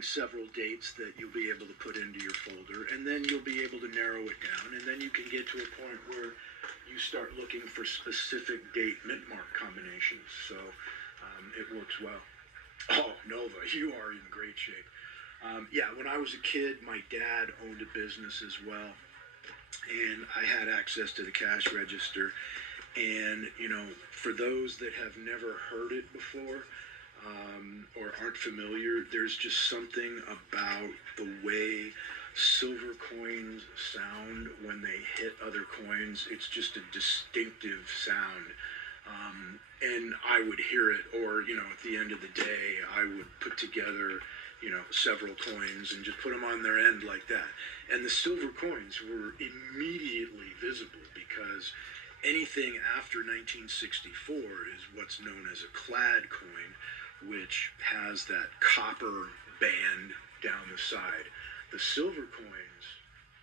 finding several dates that you'll be able to put into your folder, and then you'll be able to narrow it down, and then you can get to a point where you start looking for specific date mint mark combinations. So it works well. Oh, Nova, you are in great shape. Yeah, when I was a kid, my dad owned a business as well, and I had access to the cash register. And, for those that have never heard it before, or aren't familiar, there's just something about the way silver coins sound when they hit other coins. It's just a distinctive sound. And I would hear it, or, at the end of the day, I would put together, several coins and just put them on their end like that. And the silver coins were immediately visible because anything after 1964 is what's known as a clad coin, which has that copper band down the side. The silver coins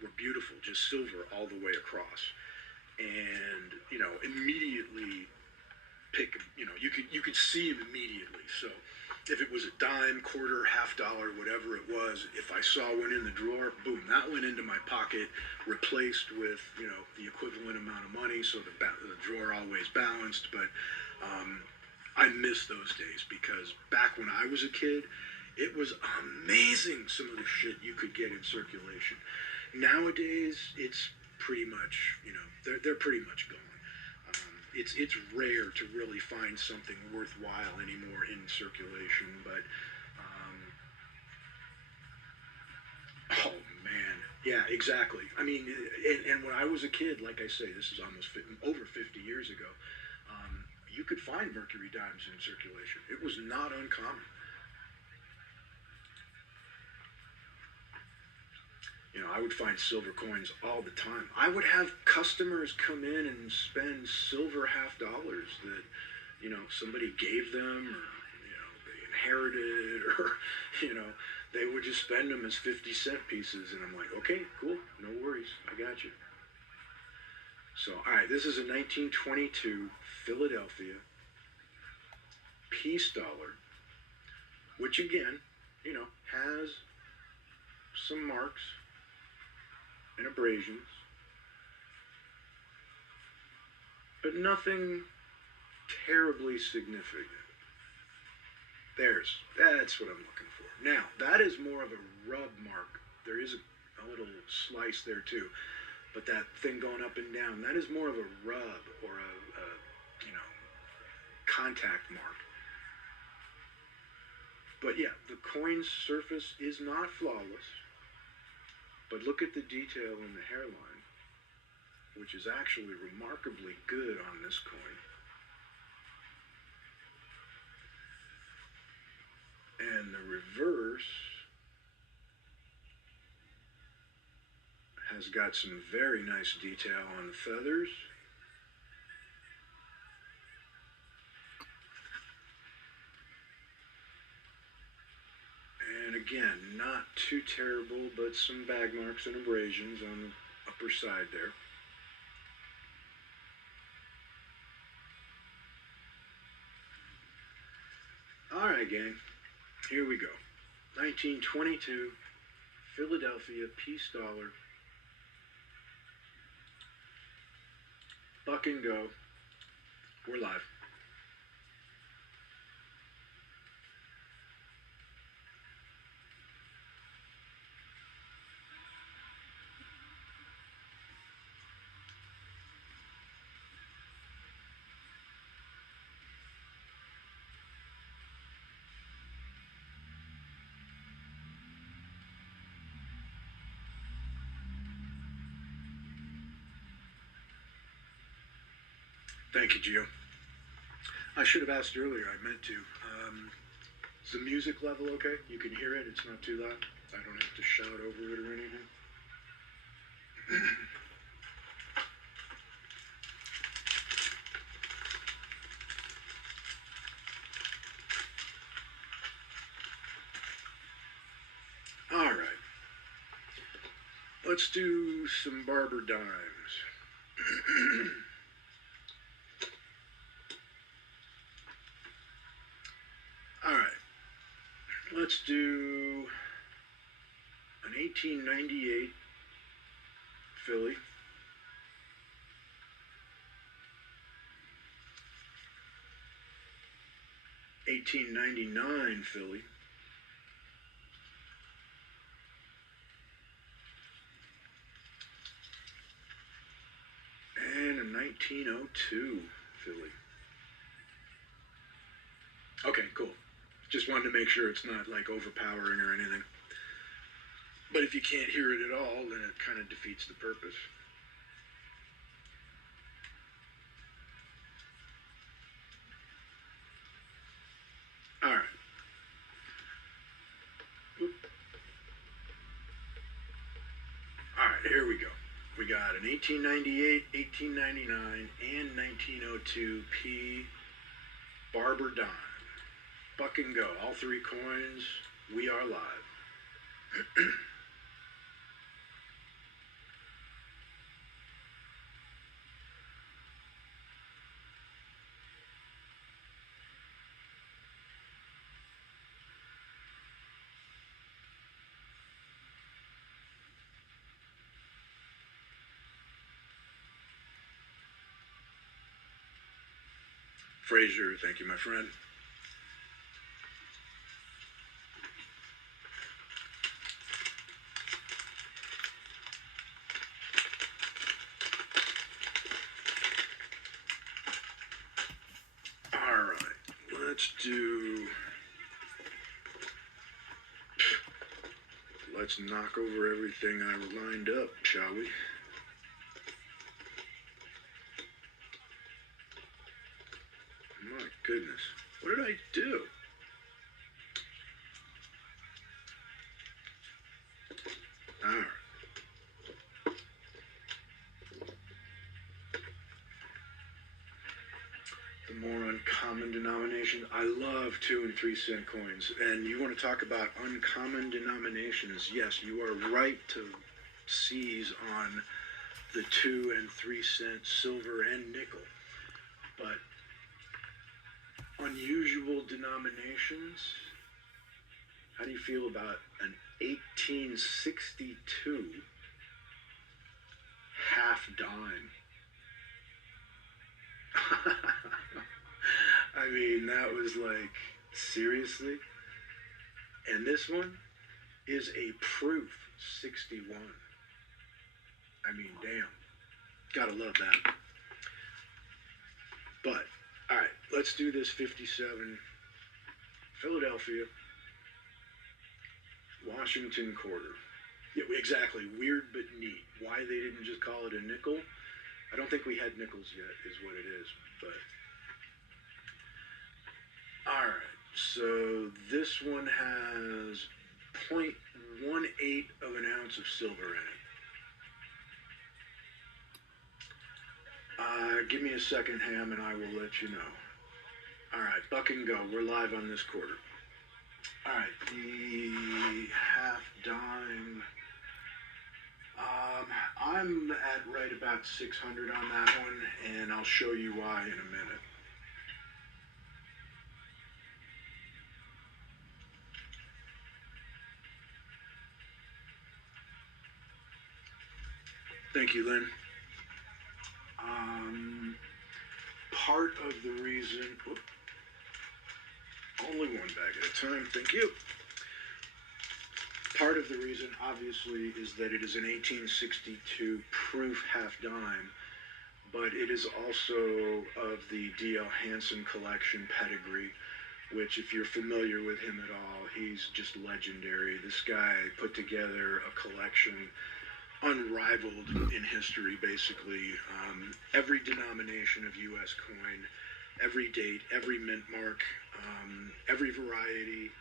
were beautiful, just silver all the way across. And, immediately you could see them immediately. So if it was a dime, quarter, half dollar, whatever it was, if I saw one in the drawer, boom, that went into my pocket, replaced with, the equivalent amount of money, so the drawer always balanced. But I miss those days because back when I was a kid, it was amazing some of the shit you could get in circulation. Nowadays, it's pretty much, they're pretty much gone. It's rare to really find something worthwhile anymore in circulation, but oh man, yeah, exactly. I mean, and when I was a kid, like I say, this is almost over 50 years ago, you could find mercury dimes in circulation. It was not uncommon. I would find silver coins all the time. I would have customers come in and spend silver half dollars that, somebody gave them, or, they inherited, or, they would just spend them as 50-cent pieces. And I'm like, okay, cool, no worries, I got you. So, all right, this is a 1922 Philadelphia peace dollar, which again, has some marks and abrasions, but nothing terribly significant. That's what I'm looking for. Now, that is more of a rub mark. There is a little slice there too, but that thing going up and down, that is more of a rub or a contact mark. But yeah, the coin's surface is not flawless, but look at the detail in the hairline, which is actually remarkably good on this coin. And the reverse has got some very nice detail on the feathers. And again, not too terrible, but some bag marks and abrasions on the upper side there. All right, gang, here we go. 1922 Philadelphia peace dollar. Buck and go. We're live. Thank you, Gio. I should have asked earlier. I meant to. Is the music level okay? You can hear it. It's not too loud. I don't have to shout over it or anything. All right. Let's do some Barber dimes. All right. Let's do 1898 Philly. $18.99 Philly. And a 1902 Philly. Okay, cool. Just wanted to make sure it's not like overpowering or anything. But if you can't hear it at all, then it kind of defeats the purpose. All right. Oop. All right, here we go. We got an 1898, 1899, and 1902 P Barber Dime. Buck and go. All three coins. We are live. Fraser, thank you, my friend. All right, let's knock over everything I lined up, shall we? My goodness, what did I do? All right. The more uncommon denominations. I love 2 and 3 cent coins. And you want to talk about uncommon denominations? Yes, you are right to seize on the 2 and 3 cent silver and nickel. But unusual denominations. How do you feel about an 1862 half dime? I mean, that was like, seriously? And this one is a proof 61. I mean, damn. Gotta love that. But, alright, let's do this 57. Philadelphia, Washington quarter. Yeah, exactly. Weird but neat. Why they didn't just call it a nickel? I don't think we had nickels yet, is what it is. But, alright, so this one has 0.18 of an ounce of silver in it. Give me a second, Ham, and I will let you know. Alright, buck and go. We're live on this quarter. Alright, the half dime. I'm at right about 600 on that one, and I'll show you why in a minute. Thank you, Lynn. Part of the reason... Whoop, only one bag at a time, thank you. Part of the reason, obviously, is that it is an 1862 proof half dime, but it is also of the D.L. Hansen collection pedigree, which, if you're familiar with him at all, he's just legendary. This guy put together a collection unrivaled in history, basically. Every denomination of U.S. coin, every date, every mint mark, every variety,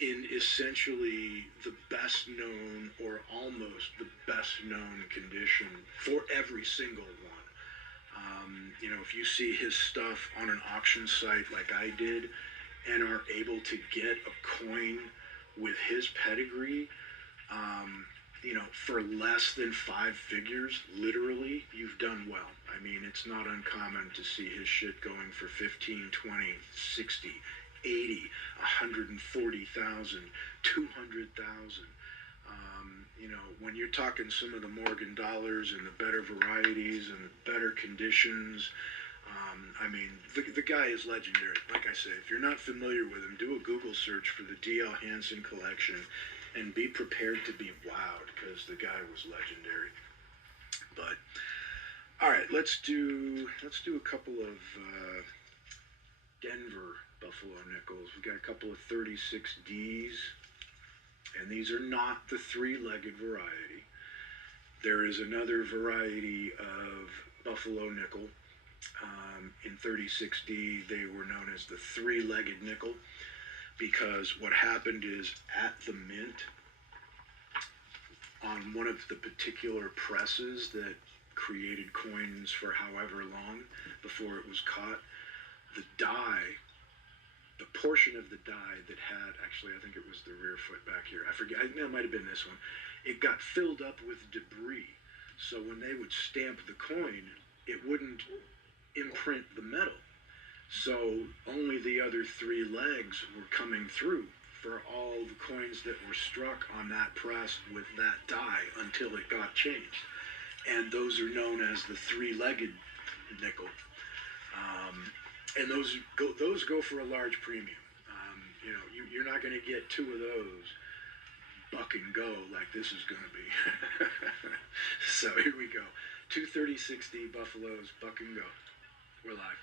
in essentially the best known or almost the best known condition for every single one. If you see his stuff on an auction site like I did and are able to get a coin with his pedigree, for less than 5 figures, literally, you've done well. I mean, it's not uncommon to see his shit going for 15, 20, 60, 80, 140,000, 200,000. You know, when you're talking some of the Morgan dollars and the better varieties and the better conditions, I mean, the guy is legendary. Like I say, if you're not familiar with him, do a Google search for the D.L. Hansen collection and be prepared to be wowed because the guy was legendary. But all right, let's do a couple of Denver Buffalo Nickels. We've got a couple of 36Ds, and these are not the three-legged variety. There is another variety of Buffalo Nickel. In 36D, they were known as the three-legged nickel because what happened is at the mint, on one of the particular presses that created coins for however long before it was caught, the die, the portion of the die that had, actually I think it was the rear foot back here, I forget, it might have been this one, it got filled up with debris. So when they would stamp the coin, it wouldn't imprint the metal. So only the other three legs were coming through for all the coins that were struck on that press with that die until it got changed. And those are known as the three-legged nickel. And those go for a large premium. You know, you're not going to get two of those buck and go like this is going to be. So here we go. 230-60 Buffaloes, buck and go. We're live.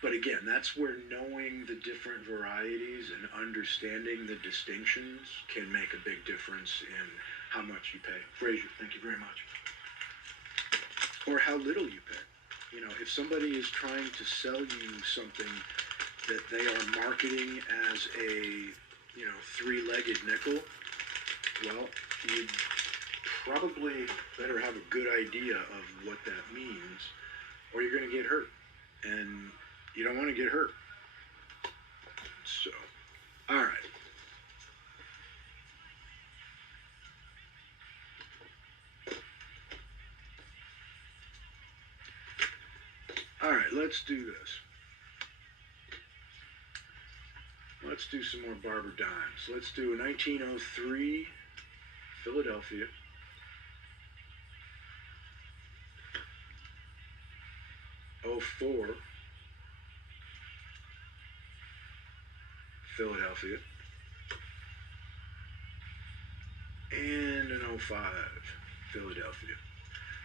But again, that's where knowing the different varieties and understanding the distinctions can make a big difference in how much you pay. Frazier, thank you very much. Or how little you pay. You know, if somebody is trying to sell you something that they are marketing as a, you know, three-legged nickel, well, you probably better have a good idea of what that means, or you're going to get hurt. And you don't want to get hurt. So, all right. All right, let's do this. Let's do some more Barber Dimes. Let's do a 1903 Philadelphia. '04 Philadelphia. And an '05 Philadelphia.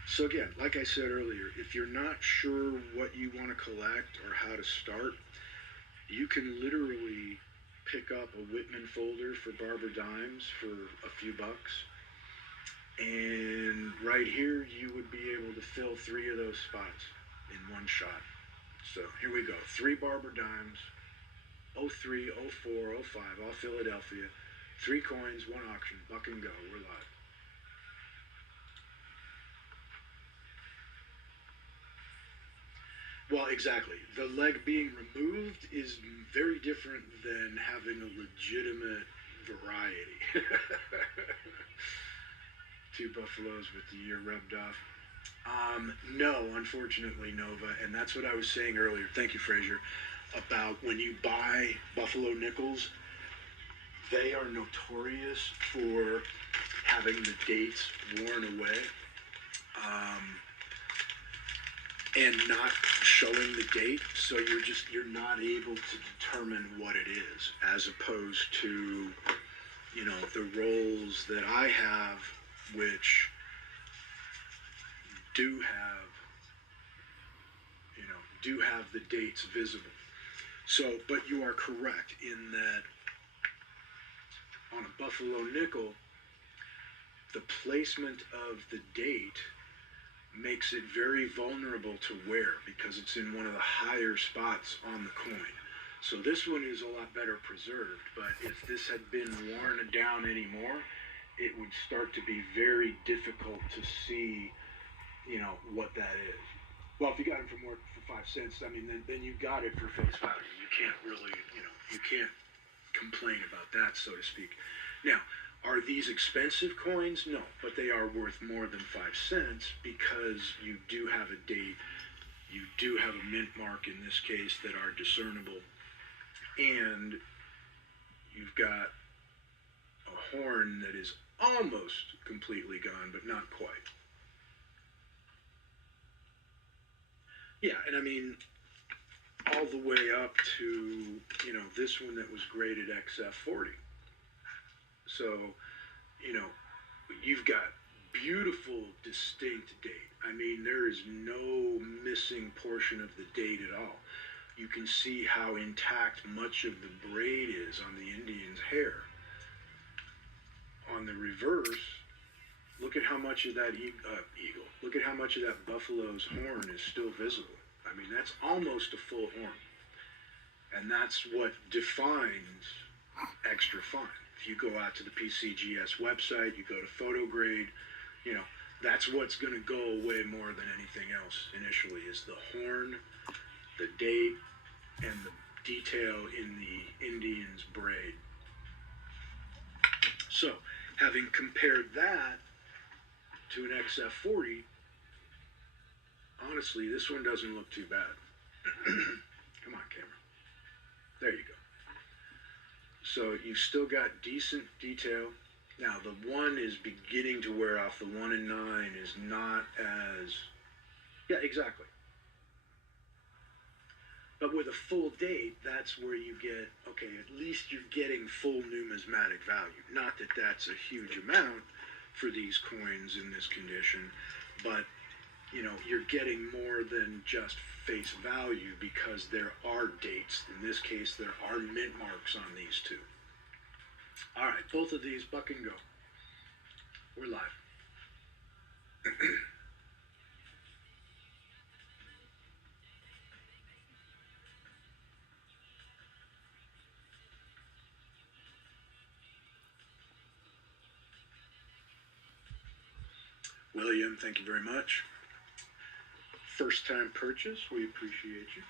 So again, like I said earlier, if you're not sure what you want to collect or how to start, you can literally pick up a Whitman folder for Barber Dimes for a few bucks. And right here, you would be able to fill three of those spots in one shot. So here we go. Three Barber Dimes, '03, '04, '05, all Philadelphia. Three coins, one auction, buck and go. We're live. Well, exactly. The leg being removed is very different than having a legitimate variety. Two Buffaloes with the year rubbed off. No, unfortunately, Nova, and that's what I was saying earlier. Thank you, Frazier. About when you buy Buffalo Nickels, they are notorious for having the dates worn away. And not showing the date, so you're not able to determine what it is, as opposed to, you know, the rolls that I have, which do have the dates visible. So, but you are correct in that on a Buffalo Nickel, the placement of the date makes it very vulnerable to wear because it's in one of the higher spots on the coin. So this one is a lot better preserved, but if this had been worn down anymore, it would start to be very difficult to see, you know, what that is. Well, if you got it for 5 cents, I mean, then you got it for face value. You can't really, you know, you can't complain about that, so to speak. Now, are these expensive coins? No, but they are worth more than 5 cents because you do have a date, you do have a mint mark in this case that are discernible, and you've got a horn that is almost completely gone, but not quite. Yeah, and I mean, all the way up to, this one that was graded XF40. So, you've got beautiful, distinct date. I mean, there is no missing portion of the date at all. You can see how intact much of the braid is on the Indian's hair. On the reverse, look at how much of that eagle, look at how much of that buffalo's horn is still visible. I mean, that's almost a full horn. And that's what defines extra fine. If you go out to the PCGS website, you go to PhotoGrade, that's what's going to go away more than anything else initially, is the horn, the date, and the detail in the Indian's braid. So, having compared that to an XF40, honestly, this one doesn't look too bad. Come on, camera. There you go. So you've still got decent detail. Now the 1 is beginning to wear off. The 1 and 9 is not as... Yeah, exactly. But with a full date, that's where you get, okay, at least you're getting full numismatic value. Not that that's a huge amount for these coins in this condition, but, you're getting more than just face value because there are dates. In this case, there are mint marks on these two. All right, both of these, buck and go. We're live. William, thank you very much. First time purchase, we appreciate you.